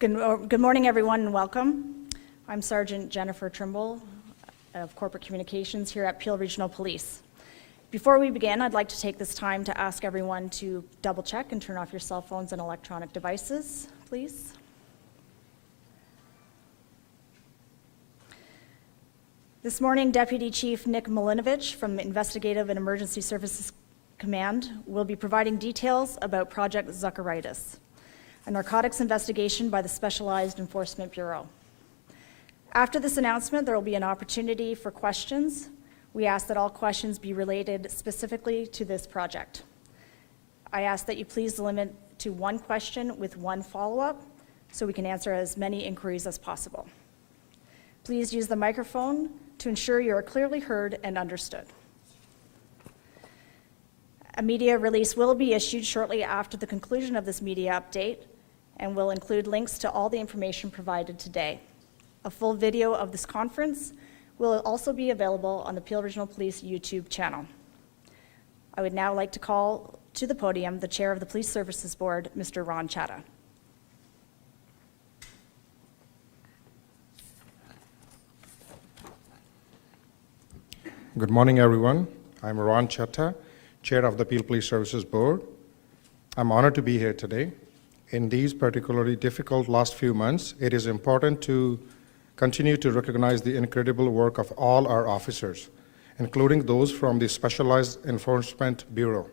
Good morning, everyone, and welcome. I'm Sergeant Jennifer Trimble of Corporate Communications here at Peel Regional Police. Before we begin, I'd like to take this time to ask everyone to double-check and turn off your cell phones and electronic devices, please. This morning, Deputy Chief Nick Milinovich from Investigative and Emergency Services Command will be providing details about Project Zucaritas, a narcotics investigation by the Specialized Enforcement Bureau. After this announcement, there will be an opportunity for questions. We ask that all questions be related specifically to this project. I ask that you please limit to one question with one follow-up so we can answer as many inquiries as possible. Please use the microphone to ensure you are clearly heard and understood. A media release will be issued shortly after the conclusion of this media update and will include links to all the information provided today. A full video of this conference will also be available on the Peel Regional Police YouTube channel. I would now like to call to the podium the Chair of the Police Services Board, Mr. Ron Chatta. Good morning, everyone. I'm Ron Chatta, Chair of the Peel Police Services Board. I'm honored to be here today. In these particularly difficult last few months, it is important to continue to recognize the incredible work of all our officers, including those from the Specialized Enforcement Bureau.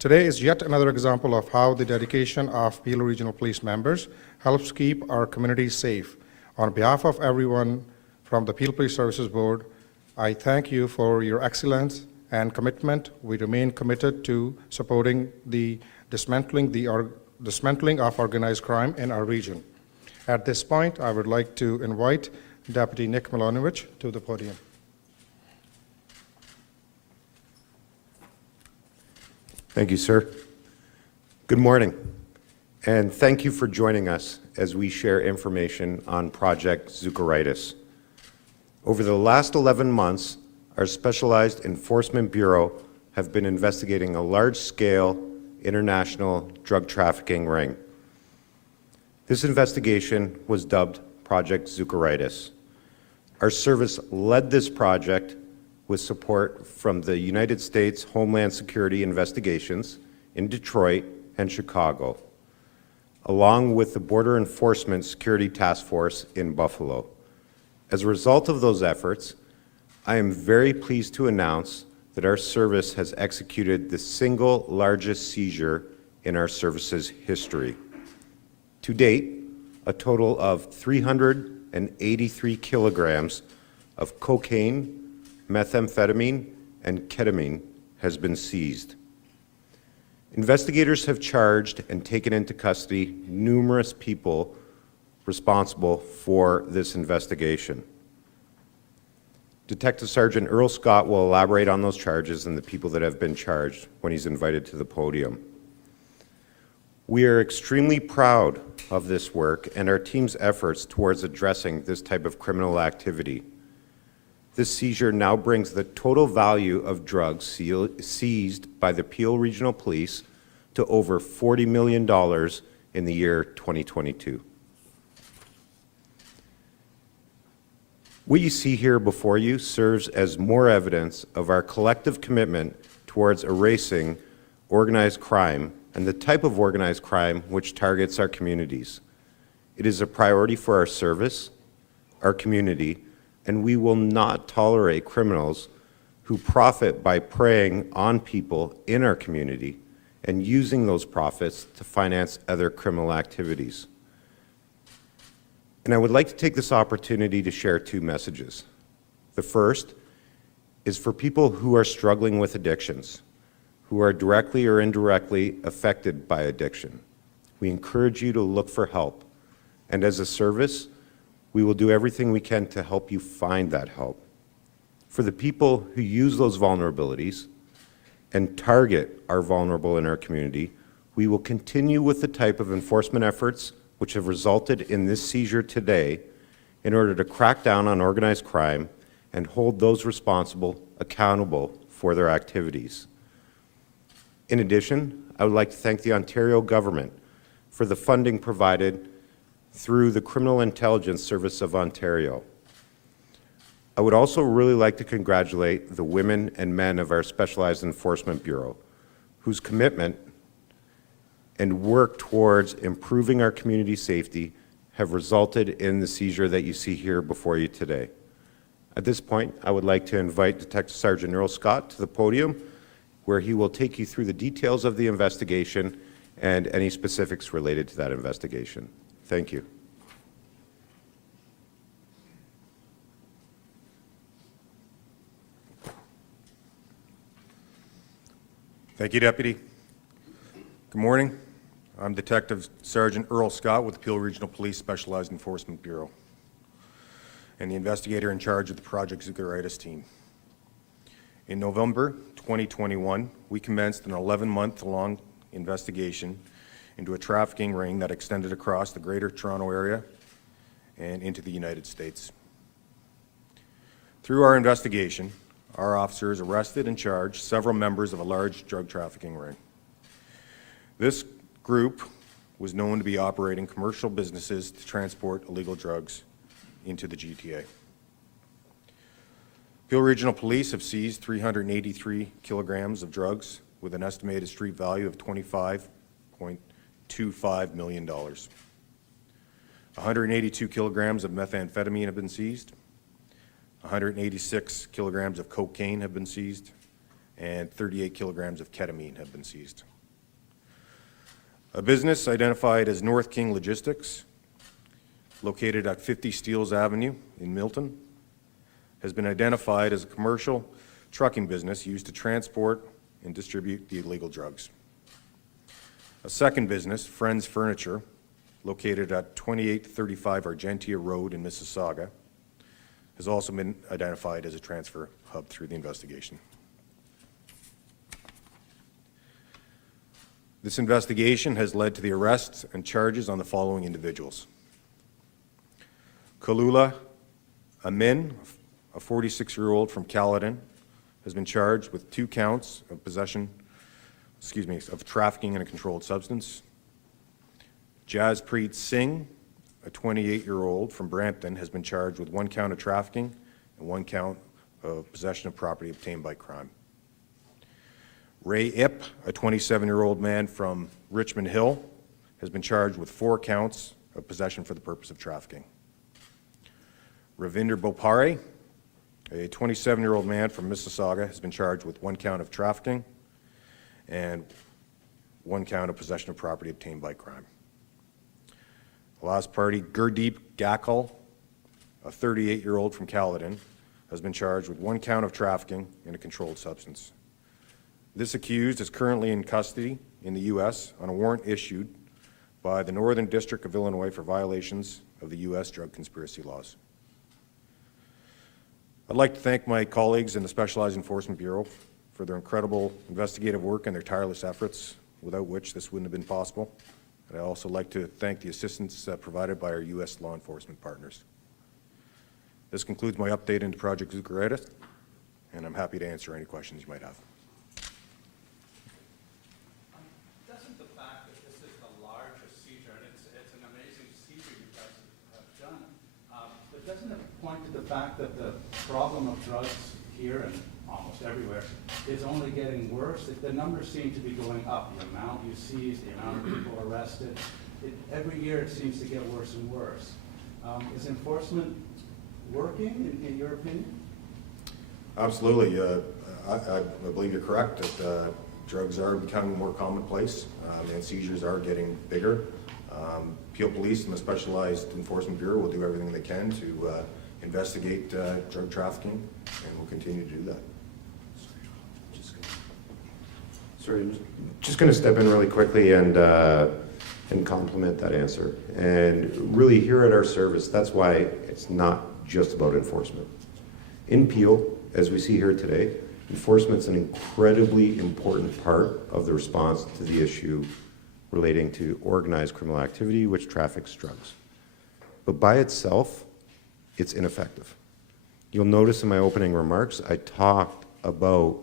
Today is yet another example of how the dedication of Peel Regional Police members helps keep our communities safe. On behalf of everyone from the Peel Police Services Board, I thank you for your excellence and commitment. We remain committed to supporting the dismantling of organized crime in our region. At this point, I would like to invite Deputy Nick Milinovich to the podium. Thank you, sir. Good morning, and thank you for joining us as we share information on Project Zucaritas. Over the last 11 months, our Specialized Enforcement Bureau have been investigating a large-scale international drug trafficking ring. This investigation was dubbed Project Zucaritas. Our service led this project with support from the United States Homeland Security Investigations in Detroit and Chicago, along with the Border Enforcement Security Task Force in Buffalo. As a result of those efforts, I am very pleased to announce that our service has executed the single largest seizure in our service's history. To date, a total of 383 kilograms of cocaine, methamphetamine, and ketamine has been seized. Investigators have charged and taken into custody numerous people responsible for this investigation. Detective Sergeant Earl Scott will elaborate on those charges and the people that have been charged when he's invited to the podium. We are extremely proud of this work and our team's efforts towards addressing this type of criminal activity. This seizure now brings the total value of drugs seized by the Peel Regional Police to over $40 million in the year 2022. What you see here before you serves as more evidence of our collective commitment towards erasing organized crime and the type of organized crime which targets our communities. It is a priority for our service, our community, and we will not tolerate criminals who profit by preying on people in our community and using those profits to finance other criminal activities. And I would like to take this opportunity to share two messages. The first is for people who are struggling with addictions, who are directly or indirectly affected by addiction. We encourage you to look for help. And as a service, we will do everything we can to help you find that help. For the people who use those vulnerabilities and target our vulnerable in our community, we will continue with the type of enforcement efforts which have resulted in this seizure today in order to crack down on organized crime and hold those responsible accountable for their activities. In addition, I would like to thank the Ontario government for the funding provided through the Criminal Intelligence Service of Ontario. I would also really like to congratulate the women and men of our Specialized Enforcement Bureau, whose commitment and work towards improving our community safety have resulted in the seizure that you see here before you today. At this point, I would like to invite Detective Sergeant Earl Scott to the podium, where he will take you through the details of the investigation and any specifics related to that investigation. Thank you. Thank you, Deputy. Good morning. I'm Detective Sergeant Earl Scott with the Peel Regional Police Specialized Enforcement Bureau and the investigator in charge of the Project Zucaritas team. In November 2021, we commenced an 11-month-long investigation into a trafficking ring that extended across the Greater Toronto Area and into the United States. Through our investigation, our officers arrested and charged several members of a large drug trafficking ring. This group was known to be operating commercial businesses to transport illegal drugs into the GTA. Peel Regional Police have seized 383 kilograms of drugs with an estimated street value of $25.25 million. 182 kilograms of methamphetamine have been seized. 186 kilograms of cocaine have been seized, and 38 kilograms of ketamine have been seized. A business identified as North King Logistics, located at 50 Steeles Avenue in Milton, has been identified as a commercial trucking business used to transport and distribute the illegal drugs. A second business, Friends Furniture, located at 2835 Argentia Road in Mississauga, has also been identified as a transfer hub through the investigation. This investigation has led to the arrests and charges on the following individuals. Kalula Amin, a 46-year-old from Caledon, has been charged with 2 counts of of trafficking in a controlled substance. Jaspreet Singh, a 28-year-old from Brampton, has been charged with 1 count of trafficking and 1 count of possession of property obtained by crime. Ray Ip, a 27-year-old man from Richmond Hill, has been charged with 4 counts of possession for the purpose of trafficking. Ravinder Bopare, a 27-year-old man from Mississauga, has been charged with 1 count of trafficking and 1 count of possession of property obtained by crime. The last party, Gurdeep Gakal, a 38-year-old from Caledon, has been charged with 1 count of trafficking in a controlled substance. This accused is currently in custody in the U.S. on a warrant issued by the Northern District of Illinois for violations of the U.S. drug conspiracy laws. I'd like to thank my colleagues in the Specialized Enforcement Bureau for their incredible investigative work and their tireless efforts, without which this wouldn't have been possible. And I'd also like to thank the assistance provided by our U.S. law enforcement partners. This concludes my update into Project Zucaritas, and I'm happy to answer any questions you might have. Doesn't the fact that this is the largest seizure, and it's an amazing seizure you guys have done, but doesn't it point to the fact that the problem of drugs here and almost everywhere is only getting worse? The numbers seem to be going up. The amount you seize, the amount of people arrested, every year it seems to get worse and worse. Is enforcement working, in your opinion? Absolutely. I believe you're correct that drugs are becoming more commonplace and seizures are getting bigger. Peel Police and the Specialized Enforcement Bureau will do everything they can to investigate drug trafficking, and will continue to do that. Sorry, I'm just going to step in really quickly and complement that answer. And really, here at our service, that's why it's not just about enforcement. In Peel, as we see here today, enforcement's an incredibly important part of the response to the issue relating to organized criminal activity, which traffics drugs. But by itself, it's ineffective. You'll notice in my opening remarks, I talked about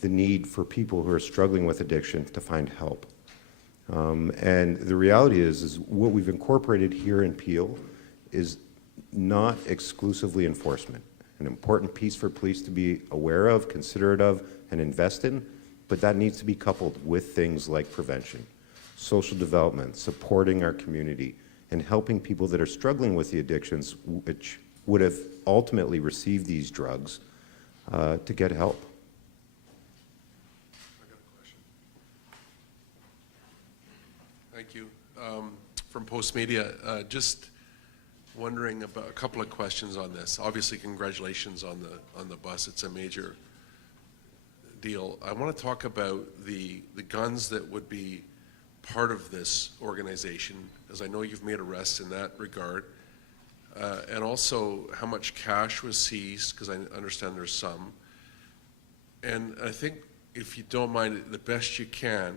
the need for people who are struggling with addiction to find help. And the reality is what we've incorporated here in Peel is not exclusively enforcement. An important piece for police to be aware of, considerate of, and invest in, but that needs to be coupled with things like prevention, social development, supporting our community, and helping people that are struggling with the addictions, which would have ultimately received these drugs, to get help. I got a question. Thank you. From Postmedia, just wondering about a couple of questions on this. Obviously, congratulations on the bus. It's a major deal. I want to talk about the guns that would be part of this organization, as I know you've made arrests in that regard, and also how much cash was seized, because I understand there's some. And I think, if you don't mind, the best you can,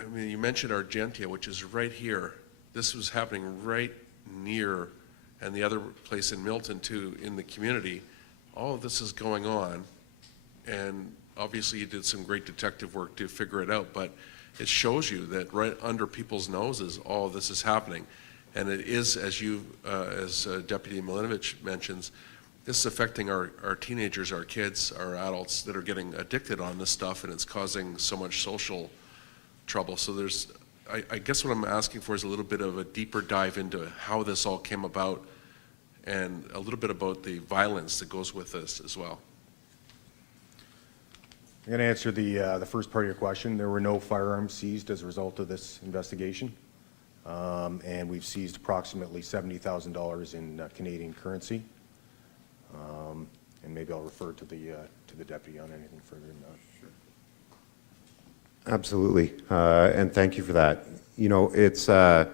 I mean, you mentioned Argentia, which is right here. This was happening right near, and the other place in Milton too, in the community. All of this is going on, and obviously you did some great detective work to figure it out, but it shows you that right under people's noses all of this is happening. And it is, as you, as Deputy Milinovich mentions, this is affecting our teenagers, our kids, our adults that are getting addicted on this stuff, and it's causing so much social trouble. So there's, I guess what I'm asking for is a little bit of a deeper dive into how this all came about, and a little bit about the violence that goes with this as well. I'm going to answer the first part of your question. There were no firearms seized as a result of this investigation, and we've seized approximately $70,000 in Canadian currency. And maybe I'll refer to the deputy on anything further than that. Absolutely, and thank you for that. You know, it's an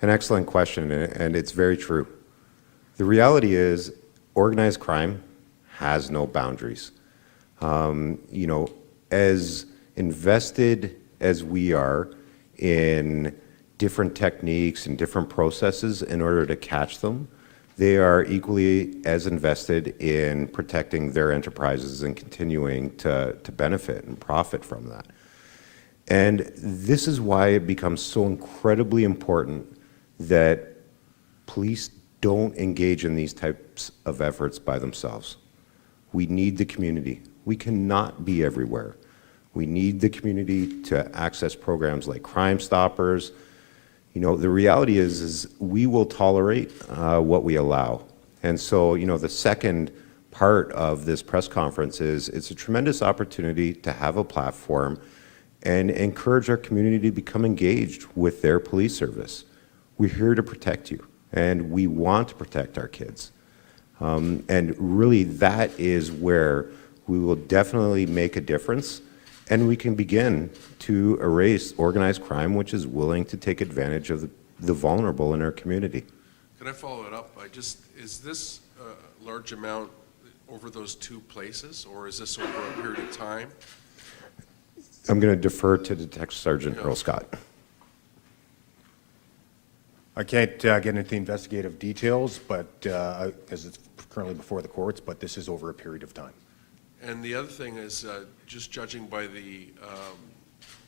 excellent question, and it's very true. The reality is, organized crime has no boundaries. You know, as invested as we are in different techniques and different processes in order to catch them, they are equally as invested in protecting their enterprises and continuing to benefit and profit from that. And this is why it becomes so incredibly important that police don't engage in these types of efforts by themselves. We need the community. We cannot be everywhere. We need the community to access programs like Crime Stoppers. You know, the reality is we will tolerate what we allow. And so, you know, the second part of this press conference is it's a tremendous opportunity to have a platform and encourage our community to become engaged with their police service. We're here to protect you, and we want to protect our kids. And really, that is where we will definitely make a difference, and we can begin to erase organized crime, which is willing to take advantage of the vulnerable in our community. Can I follow it up? Is this a large amount over those two places, or is this over a period of time? I'm going to defer to Detective Sergeant Earl Scott. I can't get into the investigative details, but as it's currently before the courts, but this is over a period of time. And the other thing is, just judging by the,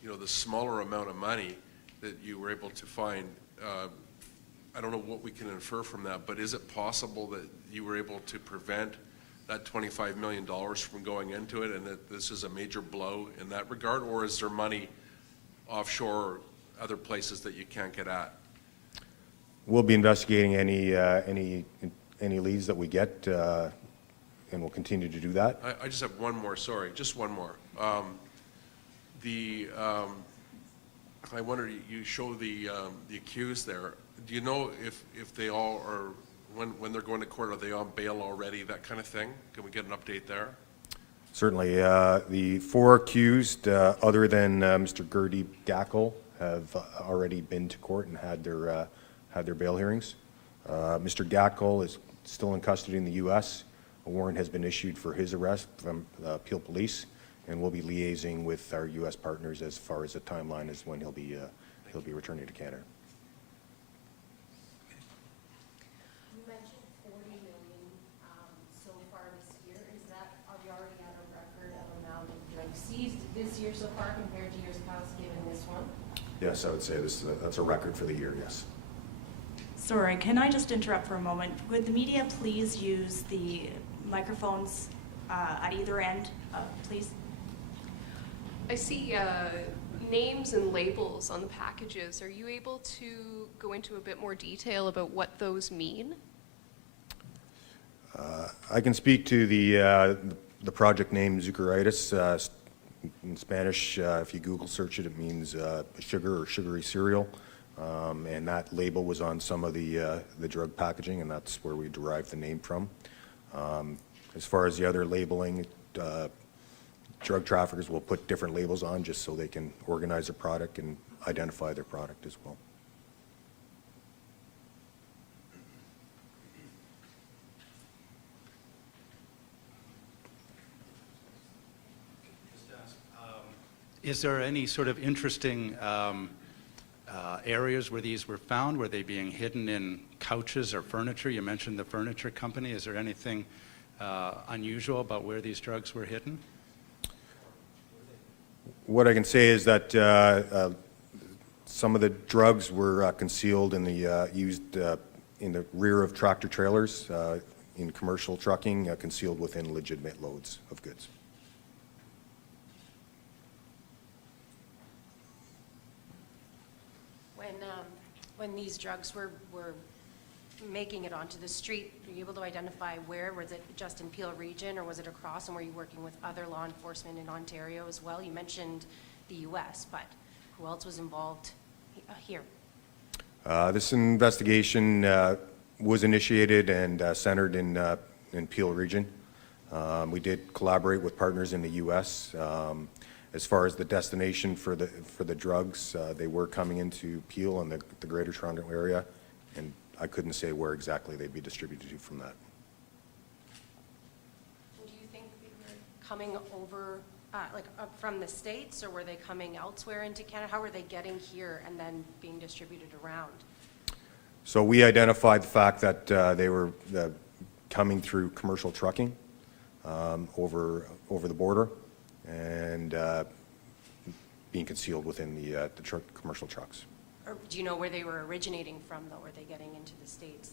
you know, the smaller amount of money that you were able to find, I don't know what we can infer from that, but is it possible that you were able to prevent that $25 million from going into it, and that this is a major blow in that regard, or is there money offshore or other places that you can't get at? We'll be investigating any leads that we get, and we'll continue to do that. I just have one more, sorry, just one more. I wonder, you show the accused there. Do you know if they all are, when they're going to court, are they on bail already, that kind of thing? Can we get an update there? Certainly. The four accused, other than Mr. Gertie Gackel, have already been to court and had their bail hearings. Mr. Gackel is still in custody in the U.S. A warrant has been issued for his arrest from Peel Police, and we'll be liaising with our U.S. partners as far as the timeline as when he'll be returning to Canada. You mentioned 40 million so far this year. Are we already at a record of amount of drugs seized this this year so far compared to years past, given this one? Yes, I would say that's a record for the year, yes. Sorry, can I just interrupt for a moment? Would the media please use the microphones at either end, please? I see names and labels on the packages. Are you able to go into a bit more detail about what those mean? I can speak to the project name Zucaritas. In Spanish, if you Google search it, it means sugar or sugary cereal. And that label was on some of the drug packaging, and that's where we derived the name from. As far as the other labeling, drug traffickers will put different labels on just so they can organize their product and identify their product as well. Is there any sort of interesting areas where these were found? Were they being hidden in couches or furniture? You mentioned the furniture company. Is there anything unusual about where these drugs were hidden? What I can say is that some of the drugs were concealed in the used in the rear of tractor trailers in commercial trucking, concealed within legitimate loads of goods. When these drugs were making it onto the street, were you able to identify where? Was it just in Peel region, or was it across, and were you working with other law enforcement in Ontario as well? You mentioned the U.S., but who else was involved here? This investigation was initiated and centered in Peel region. We did collaborate with partners in the U.S. As far as the destination for the drugs, they were coming into Peel and the Greater Toronto area, and I couldn't say where exactly they'd be distributed to from that. Do you think they were coming over, from the States, or were they coming elsewhere into Canada? How were they getting here and then being distributed around? So we identified the fact that they were coming through commercial trucking over the border, and being concealed within the commercial trucks. Or do you know where they were originating from, though? Were they getting into the States?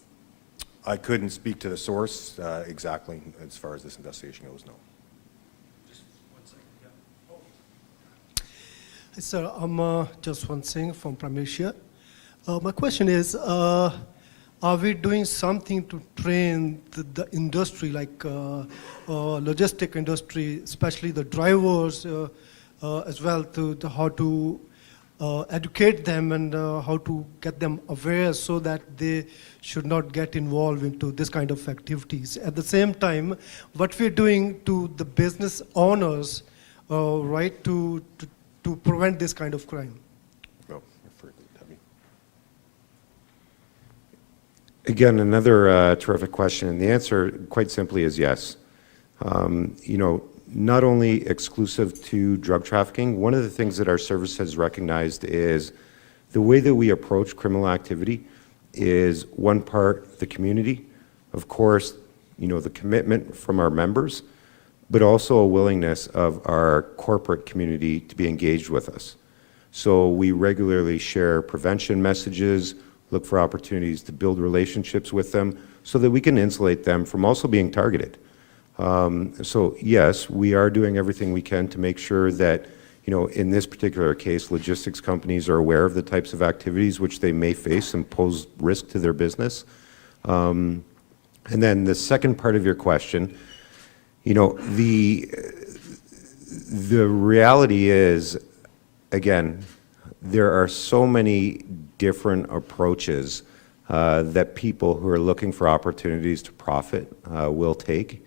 I couldn't speak to the source exactly as far as this investigation goes, no. Hi, sir. I'm Jaswant Singh from Prime Asia. My question is, are we doing something to train the industry, like logistic industry, especially the drivers, as well, to how to educate them and how to get them aware so that they should not get involved into this kind of activities? At the same time, what we're doing to the business owners, right, to prevent this kind of crime? No, for Debbie. Again, another terrific question, and the answer quite simply is yes. You know, not only exclusive to drug trafficking, one of the things that our service has recognized is the way that we approach criminal activity is one part the community, of course, you know, the commitment from our members, but also a willingness of our corporate community to be engaged with us. So we regularly share prevention messages, look for opportunities to build relationships with them so that we can insulate them from also being targeted. So yes, we are doing everything we can to make sure that, you know, in this particular case, logistics companies are aware of the types of activities which they may face and pose risk to their business. And then the second part of your question, you know, the reality is, again, there are so many different approaches that people who are looking for opportunities to profit will take.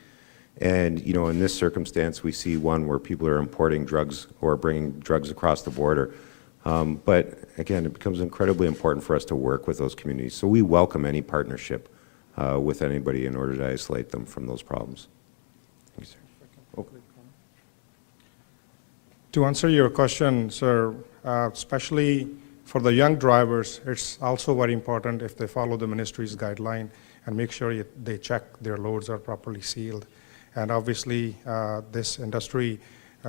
And, you know, in this circumstance, we see one where people are importing drugs or bringing drugs across the border. But again, it becomes incredibly important for us to work with those communities. So we welcome any partnership with anybody in order to isolate them from those problems. Thank you, sir. Oh. To answer your question, sir, especially for the young drivers, it's also very important if they follow the ministry's guideline and make sure they check their loads are properly sealed. And obviously, this industry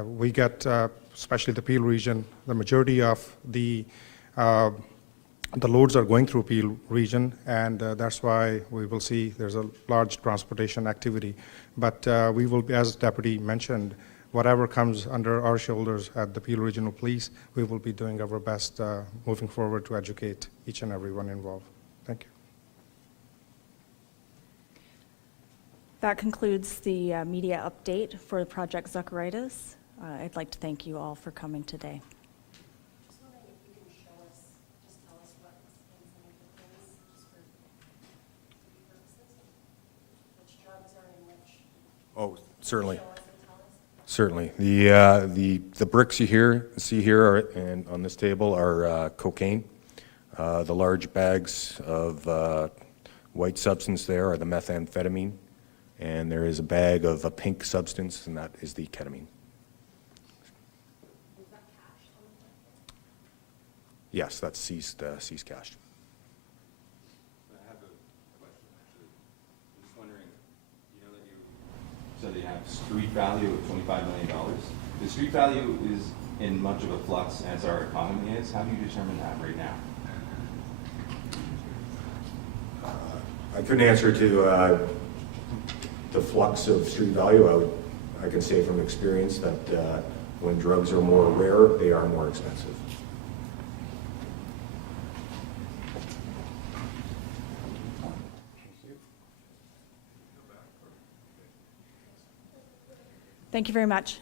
We get, especially the Peel region, the majority of the loads are going through Peel region, and that's why we will see there's a large transportation activity. But we will, as Deputy mentioned, whatever comes under our shoulders at the Peel Regional Police, we will be doing our best moving forward to educate each and everyone involved. Thank you. That concludes the media update for Project Zucaritas. I'd like to thank you all for coming today. Just wondering if you can show us, just tell us what's in some of the things, just for purposes, which drugs are in which. Oh, certainly. Show us and tell us. Certainly. The bricks you see here and on this table are cocaine. The large bags of white substance there are the methamphetamine, and there is a bag of a pink substance, and that is the ketamine. Is that cash on the platform? Yes, that's seized cash. I have a question, actually. I'm just wondering, you know that you said that you have street value of $25 million. The street value is in much of a flux as our economy is. How do you determine that right now? I couldn't answer to the flux of street value. I can say from experience that when drugs are more rare, they are more expensive. Thank you very much.